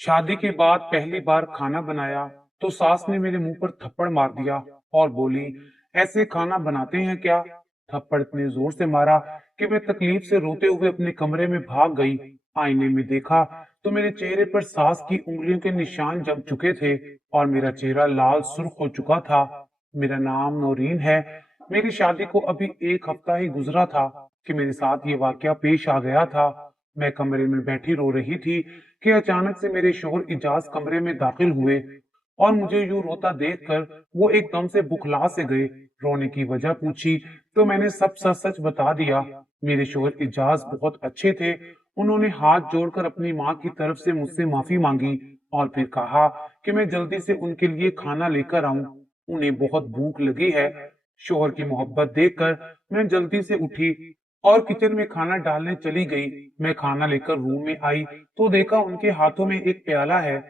शादी के बाद पहली बार खाना बनाया तो सास ने मेरे मुंह पर थप्पड़ मार दिया और बोली, ऐसे खाना बनाते हैं क्या? थप्पड़ इतने जोर से मारा कि मैं तकलीफ से रोते हुए अपने कमरे में भाग गई। आईने में देखा तो मेरे चेहरे पर सास की उंगलियों के निशान जम चुके थे और मेरा चेहरा लाल सुर्ख हो चुका था। मेरा नाम नौरीन है। मेरी शादी को अभी एक हफ्ता ही गुजरा था कि मेरे साथ ये वाकया पेश आ गया था। मैं कमरे में बैठी रो रही थी कि अचानक से मेरे शोहर इजाज कमरे में दाखिल हुए और मुझे यूं रोता देखकर वो एकदम से बुखला से गए। रोने की वजह पूछी तो मैंने सब सच सच बता दिया। मेरे शोहर इजाज बहुत अच्छे थे। उन्होंने हाथ जोड़कर अपनी माँ की तरफ से मुझसे माफी मांगी और फिर कहा कि मैं जल्दी से उनके लिए खाना लेकर आऊं, उन्हें बहुत भूख लगी है। शोहर की मोहब्बत देखकर मैं जल्दी से उठी और किचन में खाना डालने चली गई। मैं खाना लेकर रूम में आई तो देखा उनके हाथों में एक प्याला है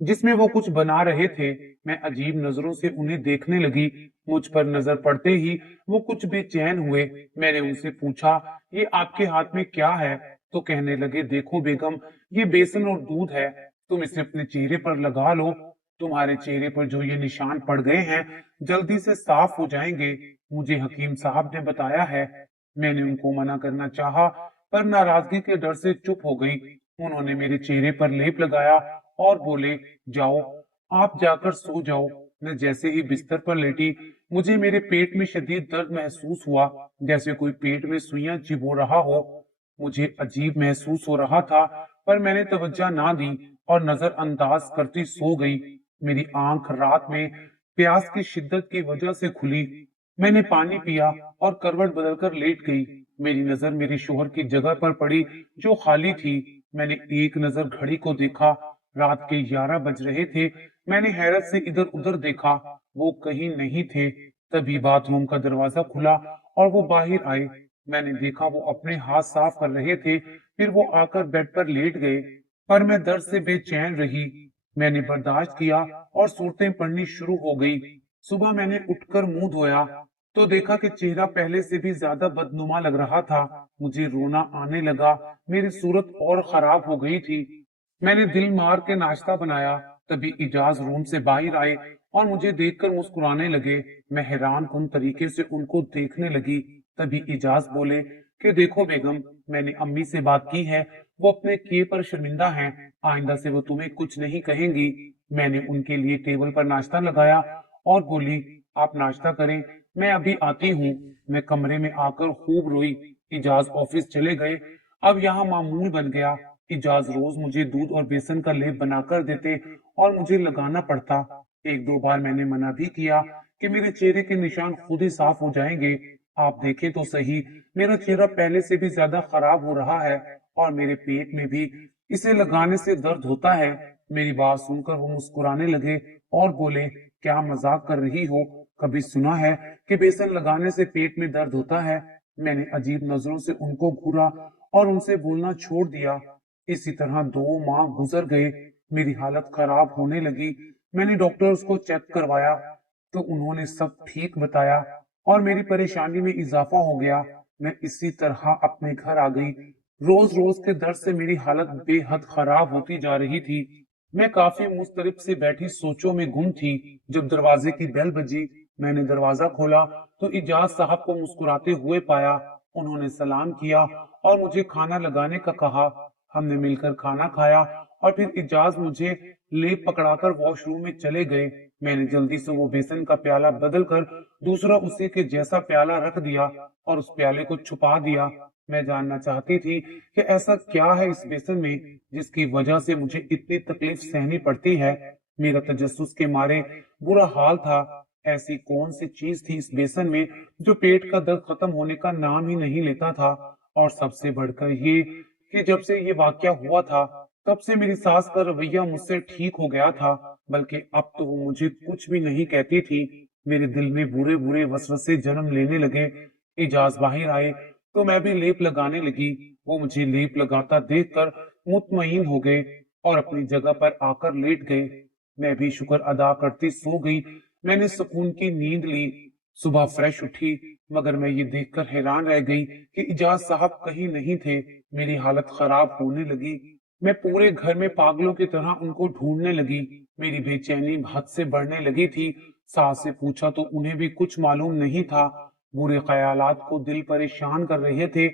जिसमें वो कुछ बना रहे थे। मैं अजीब नजरों से उन्हें देखने लगी। मुझ पर नजर पड़ते ही वो कुछ बेचैन हुए। मैंने उनसे पूछा, ये आपके हाथ में क्या है? तो कहने लगे, देखो बेगम, ये बेसन और दूध है, तुम इसे अपने चेहरे पर लगा लो। तुम्हारे चेहरे पर जो ये निशान पड़ गए हैं जल्दी से साफ हो जाएंगे, मुझे हकीम साहब ने बताया है। मैंने उनको मना करना चाहा पर नाराजगी के डर से चुप हो गई। उन्होंने मेरे चेहरे पर लेप लगाया और बोले, जाओ, आप जाकर सो जाओ। मैं जैसे ही बिस्तर पर लेटी मुझे मेरे पेट में शदीद दर्द महसूस हुआ, जैसे कोई पेट में सुइयां चिबो रहा हो। मुझे अजीब महसूस हो रहा था पर मैंने तवज्जो ना दी और नजरअंदाज करती सो गई। मेरी आंख रात में प्यास की शिद्दत की वजह से खुली। मैंने पानी पिया और करवट बदलकर लेट गई। मेरी नजर मेरे शोहर की जगह पर पड़ी जो खाली थी। मैंने एक नजर घड़ी को देखा, रात के 11 बज रहे थे। मैंने हैरत से इधर उधर देखा, वो कहीं नहीं थे। तभी बाथरूम का दरवाजा खुला और वो बाहर आए। मैंने देखा वो अपने हाथ साफ कर रहे थे, फिर वो आकर बेड पर लेट गए। पर मैं दर्द से बेचैन रही। मैंने बर्दाश्त किया और सूरतें पड़नी शुरू हो गई। सुबह मैंने उठकर मुंह धोया तो देखा कि चेहरा पहले से भी ज्यादा बदनुमा लग रहा था। मुझे रोना आने लगा, मेरी सूरत और खराब हो गई थी। मैंने दिल मार के नाश्ता बनाया। तभी इजाज रूम से बाहर आए और मुझे देखकर मुस्कुराने लगे। मैं हैरान कुन तरीके से उनको देखने लगी। तभी इजाज बोले कि देखो बेगम, मैंने अम्मी से बात की है, वो अपने किए पर शर्मिंदा हैं, आइंदा से वो तुम्हें कुछ नहीं कहेंगी। मैंने उनके लिए टेबल पर नाश्ता लगाया और बोली, आप नाश्ता करें, मैं अभी आती हूँ। मैं कमरे में आकर खूब रोई। इजाज ऑफिस चले गए। अब यहाँ मामूल बन गया। इजाज रोज मुझे दूध और बेसन का लेप बनाकर देते और मुझे लगाना पड़ता। एक दो बार मैंने मना भी किया कि मेरे चेहरे के निशान खुद ही साफ हो जाएंगे। आप देखें तो सही, मेरा चेहरा पहले से भी ज्यादा खराब हो रहा है और मेरे पेट में भी इसे लगाने से दर्द होता है। मेरी बात सुनकर वो मुस्कुराने लगे और बोले, क्या मजाक कर रही हो? कभी सुना है कि बेसन लगाने से पेट में दर्द होता है? मैंने अजीब नजरों से उनको घूरा और उनसे बोलना छोड़ दिया। इसी तरह 2 माह गुजर गए। मेरी हालत खराब होने लगी। मैंने डॉक्टर्स को चेक करवाया तो उन्होंने सब ठीक बताया और मेरी परेशानी में इजाफा हो गया। मैं इसी तरह अपने घर आ गई। रोज रोज के दर्द से मेरी हालत बेहद खराब होती जा रही थी। मैं काफी मुस्तरिब से बैठी सोचों में गुम थी जब दरवाजे की बेल बजी। मैंने दरवाजा खोला तो इजाज साहब को मुस्कुराते हुए पाया। उन्होंने सलाम किया और मुझे खाना लगाने का कहा। हमने मिलकर खाना खाया और फिर इजाज मुझे लेप पकड़ाकर वॉशरूम में चले गए। मैंने जल्दी से वो बेसन का प्याला बदल कर दूसरा उसी के जैसा प्याला रख दिया और उस प्याले को छुपा दिया। मैं जानना चाहती थी कि ऐसा क्या है इस बेसन में जिसकी वजह से मुझे इतनी तकलीफ सहनी पड़ती है। मेरा तजस्सुस के मारे बुरा हाल था। ऐसी कौन सी चीज थी इस बेसन में जो पेट का दर्द खत्म होने का नाम ही नहीं लेता था? और सबसे बढ़कर ये कि जब से ये वाकया हुआ था तब से मेरी सास का रवैया मुझसे ठीक हो गया था, बल्कि अब तो वो मुझे कुछ भी नहीं कहती थी। मेरे दिल में बुरे बुरे वसवसे जन्म लेने लगे। इजाज बाहर आए तो मैं भी लेप लगाने लगी। वो मुझे लेप लगाता देखकर मुतमईन हो गए और अपनी जगह पर आकर लेट गए। मैं भी शुक्र अदा करती सो गई। मैंने सुकून की नींद ली। सुबह फ्रेश उठी मगर मैं ये देखकर हैरान रह गई कि इजाज साहब कहीं नहीं थे। मेरी हालत खराब होने लगी। मैं पूरे घर में पागलों की तरह उनको ढूंढने लगी। मेरी बेचैनी हद से बढ़ने लगी थी। सास से पूछा तो उन्हें भी कुछ मालूम नहीं था। बुरे ख्यालात को दिल परेशान कर रहे थे।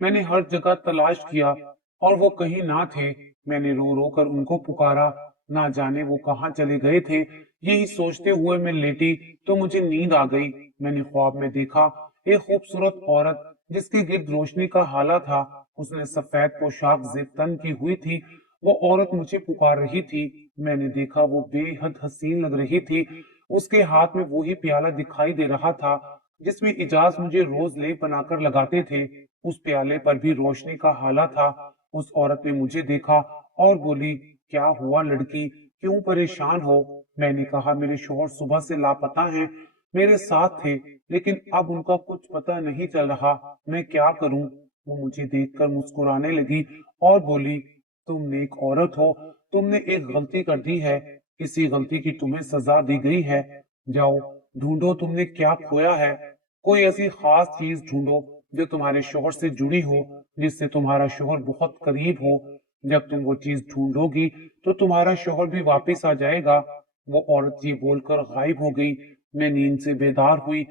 मैंने हर जगह तलाश किया और वो कहीं ना थे। मैंने रो रो कर उनको पुकारा, ना जाने वो कहाँ चले गए थे। यही सोचते हुए मैं लेटी तो मुझे नींद आ गई। मैंने ख्वाब में देखा एक खूबसूरत औरत जिसके गिर्द रोशनी का हाला था। उसने सफेद पोशाक ज़ेब तन की हुई थी। वो औरत मुझे पुकार रही थी। मैंने देखा वो बेहद हसीन लग रही थी। उसके हाथ में वही प्याला दिखाई दे रहा था जिसमें इजाज मुझे रोज लेप बनाकर लगाते थे। उस प्याले पर भी रोशनी का हाला था। उस औरत ने मुझे देखा और बोली, क्या हुआ लड़की, क्यों परेशान हो? मैंने कहा, मेरे शौहर सुबह से लापता हैं। मेरे साथ थे लेकिन अब उनका कुछ पता नहीं चल रहा। मैं क्या करूं? वो मुझे देखकर मुस्कुराने लगी और बोली, तुम नेक औरत हो। तुमने एक गलती कर दी है। इसी गलती की तुम्हें सजा दी गई है। जाओ ढूंढो तुमने क्या खोया है। कोई ऐसी खास चीज ढूंढो जो तुम्हारे शोहर से जुड़ी हो, जिससे तुम्हारा शोहर बहुत करीब हो। जब तुम वो चीज ढूंढोगी तो तुम्हारा शोहर भी वापस आ जाएगा। वो औरत ये बोलकर गायब हो गई। मैं नींद से बेदार हुई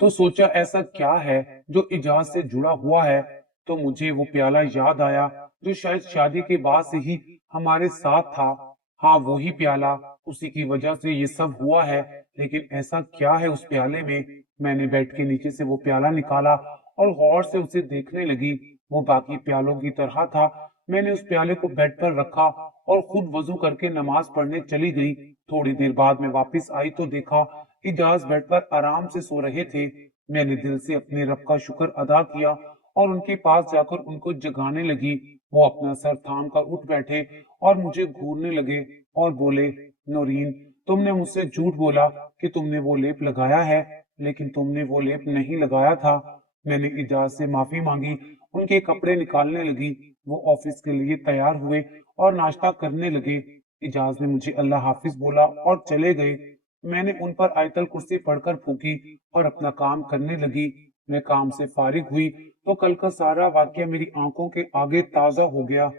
तो सोचा ऐसा क्या है जो इजाज से जुड़ा हुआ है। तो मुझे वो प्याला याद आया जो शायद शादी के बाद से ही हमारे साथ था। हाँ वही प्याला, उसी की वजह से ये सब हुआ है। लेकिन ऐसा क्या है उस प्याले में? मैंने बेड के नीचे से वो प्याला निकाला और गौर से उसे देखने लगी। वो बाकी प्यालों की तरह था। मैंने उस प्याले को बेड पर रखा और खुद वजू करके नमाज पढ़ने चली गई। थोड़ी देर बाद मैं वापस आई तो देखा इजाज बेड पर आराम से सो रहे थे। मैंने दिल से अपने रब का शुक्र अदा किया और उनके पास जाकर उनको जगाने लगी। वो अपना सर थाम कर उठ बैठे और मुझे घूरने लगे और बोले, नौरीन, तुमने मुझसे झूठ बोला कि तुमने वो लेप लगाया है, लेकिन तुमने वो लेप नहीं लगाया था। मैंने इजाज से माफी मांगी, उनके कपड़े निकालने लगी। वो ऑफिस के लिए तैयार हुए और नाश्ता करने लगे। इजाज ने मुझे अल्लाह हाफिज बोला और चले गए। मैंने उन पर आयतल कुर्सी पढ़कर फूकी और अपना काम करने लगी। मैं काम से फारिग हुई तो कल का सारा वाकया मेरी आंखों के आगे ताजा हो गया।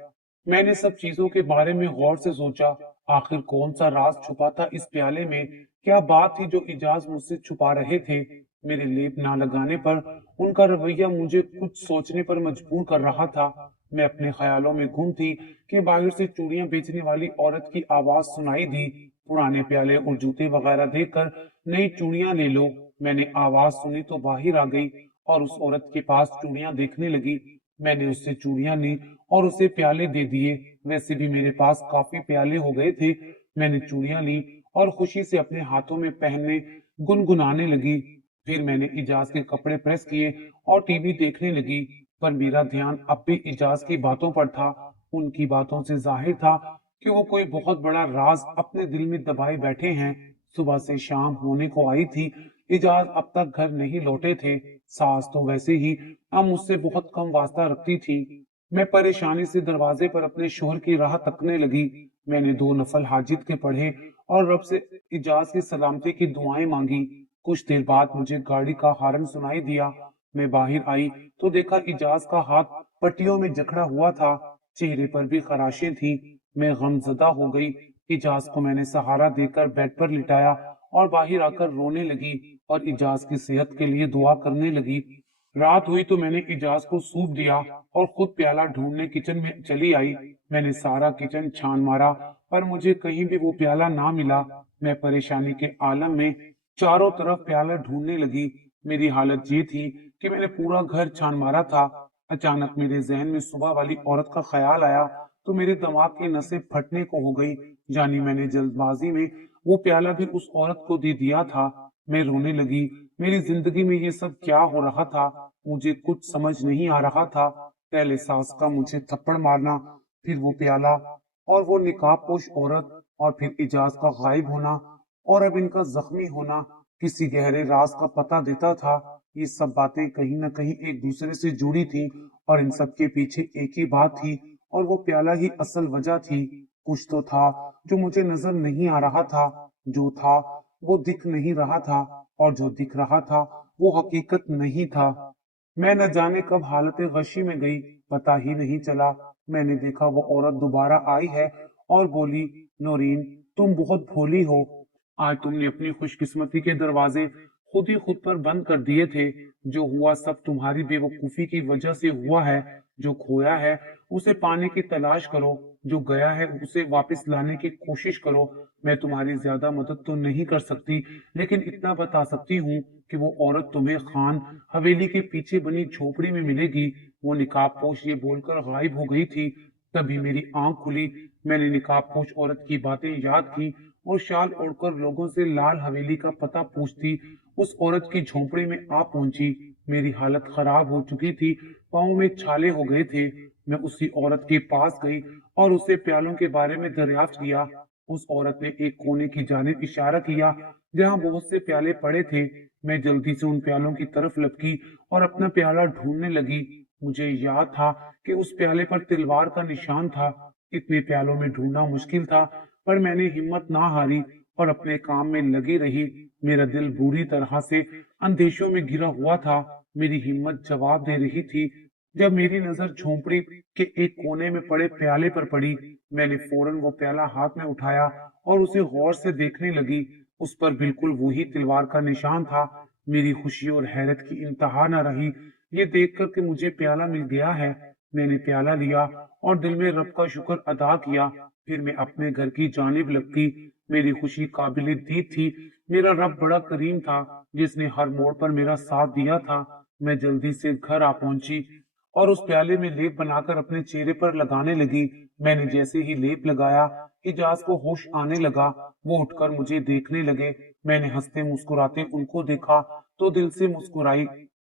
मैंने सब चीजों के बारे में गौर से सोचा। आखिर कौन सा राज छुपा था इस प्याले में? क्या बात थी जो इजाज मुझसे छुपा रहे थे? मेरे लेप ना लगाने पर उनका रवैया मुझे कुछ सोचने पर मजबूर कर रहा था। मैं अपने ख्यालों में गुम थी कि बाहर से चूड़ियां बेचने वाली औरत की आवाज सुनाई दी, पुराने प्याले और जूते वगैरह देखकर नई चूड़ियां ले लो। मैंने आवाज सुनी तो बाहर आ गई और उस औरत के पास चूड़ियां देखने लगी। मैंने उससे चूड़ियां ली और उसे प्याले दे दिए। वैसे भी मेरे पास काफी प्याले हो गए थे। मैंने चूड़ियां ली और खुशी से अपने हाथों में पहनने गुनगुनाने लगी। फिर मैंने इजाज के कपड़े प्रेस किए और टीवी देखने लगी। पर मेरा ध्यान अब भी इजाज की बातों पर था। उनकी बातों से जाहिर था कि वो कोई बहुत बड़ा राज अपने दिल में दबाए बैठे हैं। सुबह से शाम होने को आई थी। इजाज अब तक घर नहीं लौटे थे। सास तो वैसे ही अब मुझसे बहुत कम वास्ता रखती थी। मैं परेशानी से दरवाजे पर अपने शोहर की राह तकने लगी। मैंने 2 नफल हाजिद के पढ़े और रब से इजाज की सलामती की दुआएं मांगी। कुछ देर बाद मुझे गाड़ी का हॉर्न सुनाई दिया। मैं बाहर आई तो देखा इजाज का हाथ पट्टियों में जकड़ा हुआ था। चेहरे पर भी खराशें थी। मैं गमजदा हो गई। इजाज को मैंने सहारा देकर बेड पर लिटाया और बाहर आकर रोने लगी और इजाज की सेहत के लिए दुआ करने लगी। रात हुई तो मैंने इजाज को सूप दिया और खुद प्याला ढूंढने किचन में चली आई। मैंने सारा किचन छान मारा पर मुझे कहीं भी वो प्याला ना मिला। मैं परेशानी के आलम में चारों तरफ प्याला ढूंढने लगी। मेरी हालत ये थी कि मैंने पूरा घर छान मारा था। अचानक मेरे जहन में सुबह वाली औरत का ख्याल आया तो मेरे दिमाग की नसें फटने को हो गई। जानी मैंने जल्दबाजी में वो प्याला भी उस औरत को दे दिया था। मैं रोने लगी। मेरी जिंदगी में ये सब क्या हो रहा था? मुझे कुछ समझ नहीं आ रहा था। पहले सास का मुझे थप्पड़ मारना, फिर वो प्याला और वो निकाबपोश औरत, और फिर इजाज का गायब होना, और अब इनका जख्मी होना किसी गहरे राज का पता देता था। ये सब बातें कहीं न कहीं एक दूसरे से जुड़ी थी और इन सब के पीछे एक ही बात थी और वो प्याला ही असल वजह थी। कुछ तो था जो मुझे नजर नहीं आ रहा था। जो था वो दिख नहीं रहा था और जो दिख रहा था वो हकीकत नहीं था। मैं न जाने कब हालत गशी में गई, पता ही नहीं चला। मैंने देखा वो औरत दोबारा आई है और बोली, नौरीन, तुम बहुत भोली हो। आज तुमने अपनी खुशकिस्मती के दरवाजे खुद ही खुद पर बंद कर दिए थे। जो हुआ सब तुम्हारी बेवकूफी की वजह से हुआ है। जो खोया है उसे पाने की तलाश करो, जो गया है उसे वापस लाने की कोशिश करो। मैं तुम्हारी ज्यादा मदद तो नहीं कर सकती, लेकिन इतना बता सकती हूँ कि वो औरत तुम्हें खान हवेली के पीछे बनी झोपड़ी में मिलेगी। वो निकाबपोश ये बोलकर गायब हो गई थी। तभी मेरी आंख खुली। मैंने निकाबपोश औरत की बातें याद की और शाल ओढ़कर लोगों से लाल हवेली का पता पूछती उस औरत की झोपड़ी में आ पहुंची। मेरी हालत खराब हो चुकी थी, पाँव में छाले हो गए थे। मैं उसी औरत के पास गई और उससे प्यालों के बारे में दरियाफ्त किया। उस औरत ने एक कोने की जानिब इशारा किया जहां बहुत से प्याले पड़े थे। मैं जल्दी से उन प्यालों की तरफ लपकी और अपना प्याला ढूंढने लगी। मुझे याद था कि उस प्याले पर तलवार का निशान था। इतने प्यालों में ढूंढना मुश्किल था, पर मैंने हिम्मत ना हारी और अपने काम में लगी रही। मेरा दिल बुरी तरह से अंदेशों में घिरा हुआ था। मेरी हिम्मत जवाब दे रही थी। जब मेरी नजर झोंपड़ी के एक कोने में पड़े प्याले पर पड़ी, मैंने फौरन वो प्याला हाथ में उठाया और उसे गौर से देखने लगी। उस पर बिल्कुल वही तलवार का निशान था। मेरी खुशी और हैरत की इंतहा न रही ये देखकर कि मुझे प्याला मिल गया है। मैंने प्याला लिया और दिल में रब का शुक्र अदा किया। फिर मैं अपने घर की जानिब लपकी। मेरी खुशी काबिल दीद थी। मेरा रब बड़ा करीम था, जिसने हर मोड़ पर मेरा साथ दिया था। मैं जल्दी से घर आ पहुंची और उस प्याले में लेप बनाकर अपने चेहरे पर लगाने लगी। मैंने जैसे ही लेप लगाया, इजाज को होश आने लगा। वो उठकर मुझे देखने लगे। मैंने हंसते मुस्कुराते उनको देखा तो दिल से मुस्कुराई।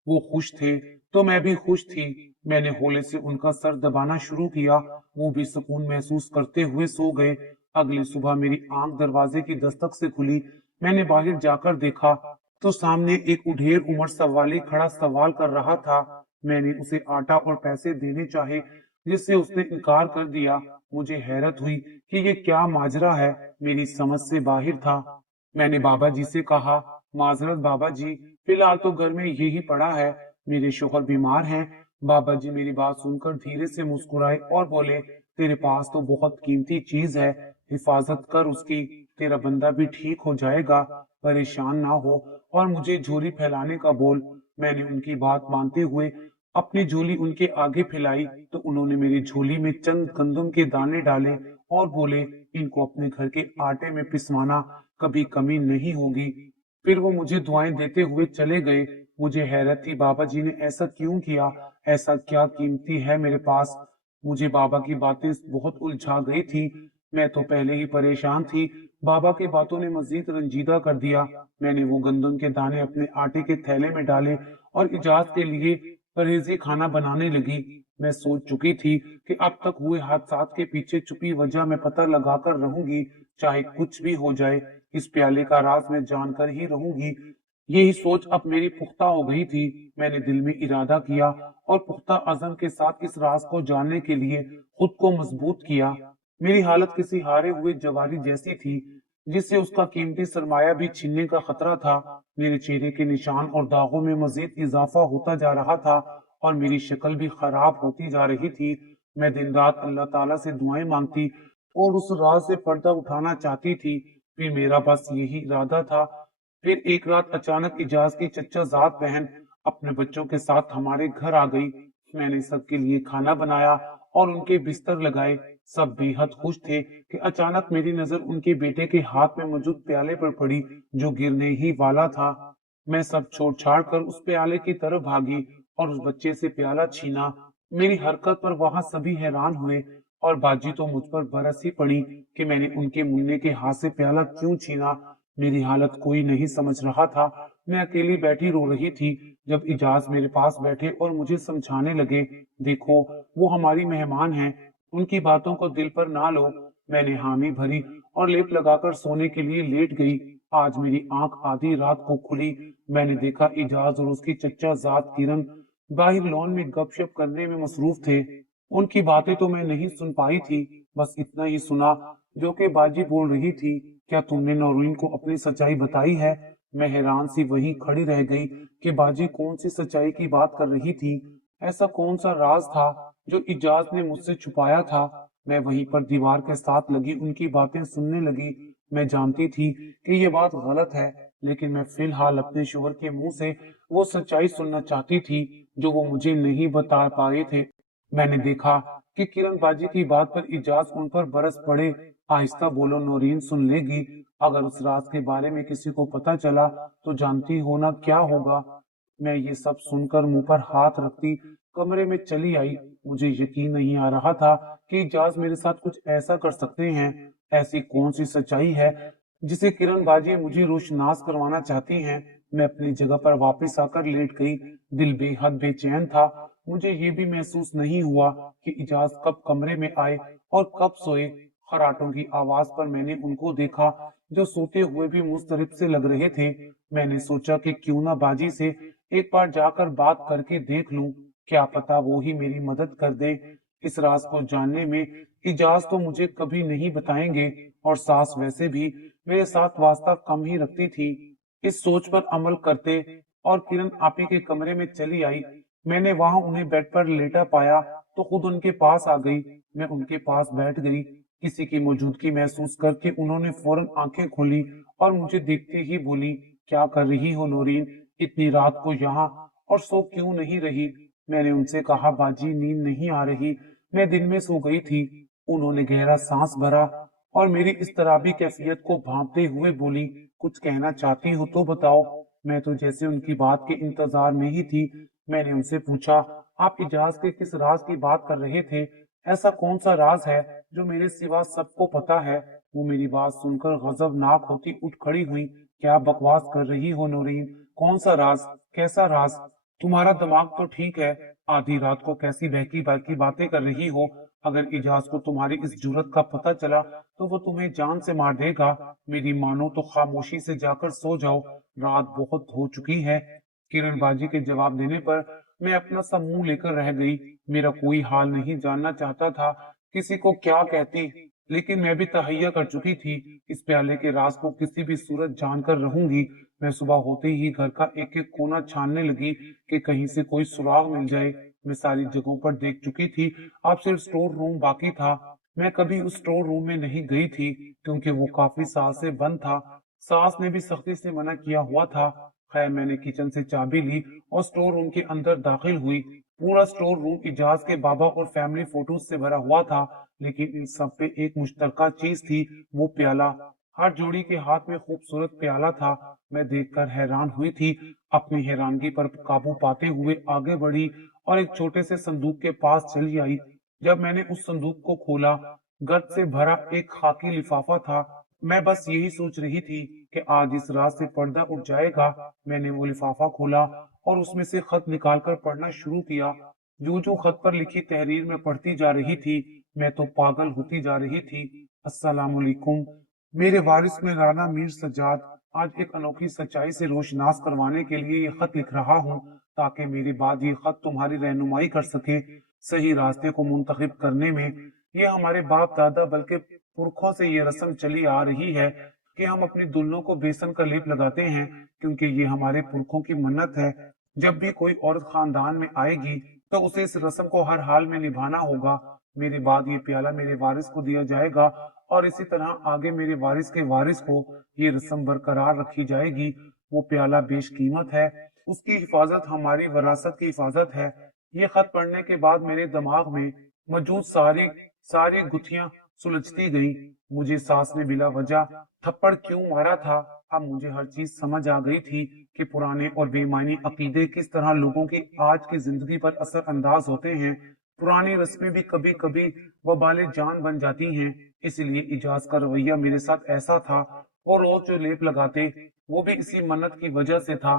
वो खुश थे तो मैं भी खुश थी। मैंने होले से उनका सर दबाना शुरू किया। वो भी सुकून महसूस करते हुए सो गए। अगली सुबह मेरी आंख दरवाजे की दस्तक से खुली। मैंने बाहर जाकर देखा तो सामने एक उढेर उम्र सवाली खड़ा सवाल कर रहा था। मैंने उसे आटा और पैसे देने चाहे, जिससे उसने इनकार कर दिया। मुझे हैरत हुई कि ये क्या माजरा है, मेरी समझ से बाहर था। मैंने बाबा जी से कहा, माजरत बाबा जी, फिलहाल तो घर में यही पड़ा है, मेरे शोहर बीमार हैं। बाबा जी मेरी बात सुनकर धीरे से मुस्कुराए और बोले, तेरे पास तो बहुत कीमती चीज है, हिफाजत कर उसकी, तेरा बंदा भी ठीक हो जाएगा, परेशान ना हो और मुझे झोली फैलाने का बोल। मैंने उनकी बात मानते हुए अपनी झोली उनके आगे फैलाई तो उन्होंने मेरी झोली में चंद गंदम के दाने डाले और बोले, इनको अपने घर के आटे में पिसवाना, कभी कमी नहीं होगी। फिर वो मुझे दुआएं देते हुए चले गए। मुझे हैरत थी, बाबा जी ने ऐसा क्यों किया? ऐसा क्या कीमती है मेरे पास? मुझे बाबा की बातें बहुत उलझा गई थी। मैं तो पहले ही परेशान थी, बाबा की बातों ने मजीद रंजीदा कर दिया। मैंने वो गंदम के दाने अपने आटे के थैले में डाले और इजाज के लिए परहेजी खाना बनाने लगी। मैं सोच चुकी थी कि अब तक हुए हादसात के पीछे छुपी वजह मैं पता लगाकर रहूंगी, चाहे कुछ भी हो जाए। इस प्याले का राज मैं जानकर ही रहूंगी। यही सोच अब मेरी पुख्ता हो गई थी। मैंने दिल में इरादा किया और पुख्ता अज़म के साथ इस राज को जानने के लिए खुद को मजबूत किया। मेरी हालत किसी हारे हुए जवारी जैसी थी, जिससे उसका कीमती सरमाया भी छीनने का खतरा था। मेरे चेहरे के निशान और दागों में मजीद इजाफा होता जा रहा था और मेरी शक्ल भी खराब होती जा रही थी। मैं दिन रात अल्लाह ताला से दुआएं मांगती और उस राज से पर्दा उठाना चाहती थी। फिर मेरा बस यही इरादा था। फिर एक रात अचानक इजाज की चचा जात बहन अपने बच्चों के साथ हमारे घर आ गई। मैंने सबके लिए खाना बनाया और उनके बिस्तर लगाए। सब बेहद खुश थे कि अचानक मेरी नजर उनके बेटे के हाथ में मौजूद प्याले पर पड़ी, जो गिरने ही वाला था। मैं सब छोड़ छाड़ कर उस प्याले की तरफ भागी और उस बच्चे से प्याला छीना। मेरी हरकत पर वहां सभी हैरान हुए और बाजी तो मुझ पर बरस ही पड़ी कि मैंने उनके मुन्ने के हाथ से प्याला क्यों छीना। मेरी हालत कोई नहीं समझ रहा था। मैं अकेली बैठी रो रही थी जब इजाज मेरे पास बैठे और मुझे समझाने लगे, देखो, वो हमारी मेहमान हैं, उनकी बातों को दिल पर ना लो। मैंने हामी भरी और लेप लगाकर सोने के लिए लेट गई। आज मेरी आंख आधी रात को खुली। मैंने देखा इजाज और उसकी चचा जात किरण बाहर लॉन में गपशप करने में मसरूफ थे। उनकी बातें तो मैं नहीं सुन पाई थी, बस इतना ही सुना जो कि बाजी बोल रही थी, क्या तुमने नौरीन को अपनी सच्चाई बताई है? मैं हैरान सी वहीं खड़ी रह गई कि बाजी कौन सी सच्चाई की बात कर रही थी। ऐसा कौन सा राज था जो इजाज ने मुझसे छुपाया था। मैं वहीं पर दीवार के साथ लगी उनकी बातें सुनने लगी। मैं जानती थी कि ये बात गलत है, लेकिन मैं फिलहाल अपने शोहर के मुंह से वो सच्चाई सुनना चाहती थी जो वो मुझे नहीं बता पाए थे। मैंने देखा कि किरण बाजी की बात पर इजाज उन पर बरस पड़े। आहिस्ता बोलो नौरीन, सुन लेगी। अगर उस राज के बारे में किसी को पता चला तो जानती हो ना क्या होगा। मैं ये सब सुनकर मुंह पर हाथ रखती कमरे में चली आई। मुझे यकीन नहीं आ रहा था कि इजाज मेरे साथ कुछ ऐसा कर सकते हैं। ऐसी कौन सी सच्चाई है जिसे किरण बाजी मुझे रोशनास करवाना चाहती हैं। मैं अपनी जगह पर वापस आकर लेट गई। दिल बेहद बेचैन था। मुझे ये भी महसूस नहीं हुआ कि इजाज कब कमरे में आए और कब सोए। खराटों की आवाज पर मैंने उनको देखा जो सोते हुए भी मुस्तरिब से लग रहे थे। मैंने सोचा कि क्यों ना बाजी से एक बार जाकर बात करके देख लूं, क्या पता वो ही मेरी मदद कर दे। इस राज को जानने में इजाज तो मुझे कभी नहीं बताएंगे, और सास वैसे भी मेरे साथ वास्ता कम ही रखती थी। इस सोच पर अमल करते और किरण आपी के कमरे में चली आई। मैंने वहां उन्हें बेड पर लेटा पाया तो खुद उनके पास आ गई। मैं उनके पास बैठ गई। किसी की मौजूदगी महसूस करके उन्होंने फौरन आंखें खोली और मुझे देखते ही बोली, क्या कर रही हो नौरीन, इतनी रात को यहाँ, और सो क्यों नहीं रही। मैंने उनसे कहा, बाजी नींद नहीं आ रही, मैं दिन में सो गई थी। उन्होंने गहरा सांस भरा और मेरी इस तरह कैफियत को भांपते हुए बोली, कुछ कहना चाहती हो तो बताओ। मैं तो जैसे उनकी बात के इंतजार में ही थी। मैंने उनसे पूछा, आप इजाज के किस राज की बात कर रहे थे? ऐसा कौन सा राज है जो मेरे सिवा सबको पता है? वो मेरी बात सुनकर गजबनाक होती उठ खड़ी हुई। क्या बकवास कर रही हो नौरीन? कौन सा राज? कैसा राज? तुम्हारा दिमाग तो ठीक है। आधी रात को कैसी बहकी बहकी बातें कर रही हो? अगर इजाज को तुम्हारी इस जुर्रत का पता चला तो वो तुम्हें जान से मार देगा। मेरी मानो तो खामोशी से जाकर सो जाओ, रात बहुत हो चुकी है। किरण बाजी के जवाब देने पर मैं अपना सा मुंह लेकर रह गई। मेरा कोई हाल नहीं जानना चाहता था किसी को क्या कहती, लेकिन मैं भी तहैया कर चुकी थी। इस प्याले के राज को किसी भी सूरत जानकर रहूंगी। मैं सुबह होते ही घर का एक एक कोना छानने लगी कि कहीं से कोई सुराग मिल जाए। मैं सारी जगहों पर देख चुकी थी, अब सिर्फ स्टोर रूम बाकी था। मैं कभी उस स्टोर रूम में नहीं गई थी क्योंकि वो काफी साल से बंद था। सास ने भी सख्ती से मना किया हुआ था। खैर, मैंने किचन से चाबी ली और स्टोर रूम के अंदर दाखिल हुई। पूरा स्टोर रूम इजाज के बाबा और फैमिली फोटोज से भरा हुआ था, लेकिन इन सब पे एक मुश्तरका चीज थी, वो प्याला। हर जोड़ी के हाथ में खूबसूरत प्याला था। मैं देखकर हैरान हुई थी। अपनी हैरानगी पर काबू पाते हुए आगे बढ़ी और एक छोटे से संदूक के पास चली आई। जब मैंने उस संदूक को खोला, गर्द से भरा एक खाकी लिफाफा था। मैं बस यही सोच रही थी कि आज इस रात से पर्दा उठ जाएगा। मैंने वो लिफाफा खोला और उसमें से खत निकालकर पढ़ना शुरू किया। जो जो खत पर लिखी तहरीर में पढ़ती जा रही थी, मैं तो पागल होती जा रही थी। अस्सलाम वालेकुम। मेरे वारिस में राना मीर सज्जाद आज एक अनोखी सच्चाई से रोशनास करवाने के लिए ये खत लिख रहा हूँ, ताकि मेरे बाद ये खत तुम्हारी रहनुमाई कर सके सही रास्ते को मुंतखब करने में। ये हमारे बाप दादा बल्कि पुरखों से ये रस्म चली आ रही है कि हम अपनी दुल्हनों को बेसन का लेप लगाते हैं, क्योंकि ये हमारे पुरखों की मन्नत है। जब भी कोई औरत खानदान में आएगी तो उसे इस रस्म को हर हाल में निभाना होगा। मेरे बाद ये प्याला मेरे वारिस को दिया जाएगा और इसी तरह आगे मेरे वारिस के वारिस को ये रस्म बरकरार रखी जाएगी। वो प्याला बेशकीमत है, उसकी हिफाजत हमारी विरासत की हिफाजत है। ये खत पढ़ने के बाद मेरे दिमाग में मौजूद सारी सारी गुत्थियां सुलझती गई। मुझे सास ने बिला वजह थप्पड़ क्यों मारा था, अब मुझे हर चीज समझ आ गई थी कि पुराने और बेईमानी अकीदे किस तरह लोगों की आज की जिंदगी पर असर अंदाज होते हैं। पुरानी रस्में भी कभी कभी वबाले जान बन जाती हैं। इसलिए इजाज का रवैया मेरे साथ ऐसा था। वो रोज जो लेप लगाते वो भी इसी मन्नत की वजह से था।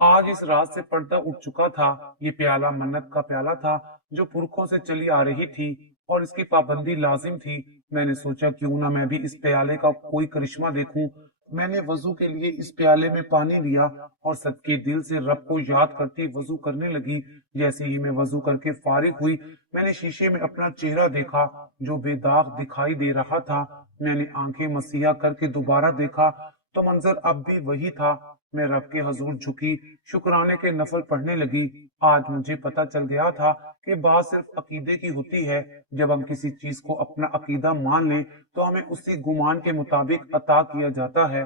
आज इस रात से पर्दा उठ चुका था। ये प्याला मन्नत का प्याला था जो पुरखों से चली आ रही थी और इसकी पाबंदी लाजिम थी। मैंने सोचा क्यों ना मैं भी इस प्याले का कोई करिश्मा देखूं। मैंने वजू के लिए इस प्याले में पानी लिया और सच्चे दिल से रब को याद करती वजू करने लगी। जैसे ही मैं वजू करके फारिग हुई, मैंने शीशे में अपना चेहरा देखा जो बेदाग दिखाई दे रहा था। मैंने आंखें मसीहा करके दोबारा देखा تو منظر اب بھی وہی تھا۔ میں رب کے حضور جھکی، شکرانے کے نفل پڑھنے لگی۔ آج مجھے پتا چل گیا تھا کہ بات صرف عقیدے کی ہوتی ہے۔ جب ہم کسی چیز کو اپنا عقیدہ مان لیں تو ہمیں اسی گمان کے مطابق عطا کیا جاتا ہے۔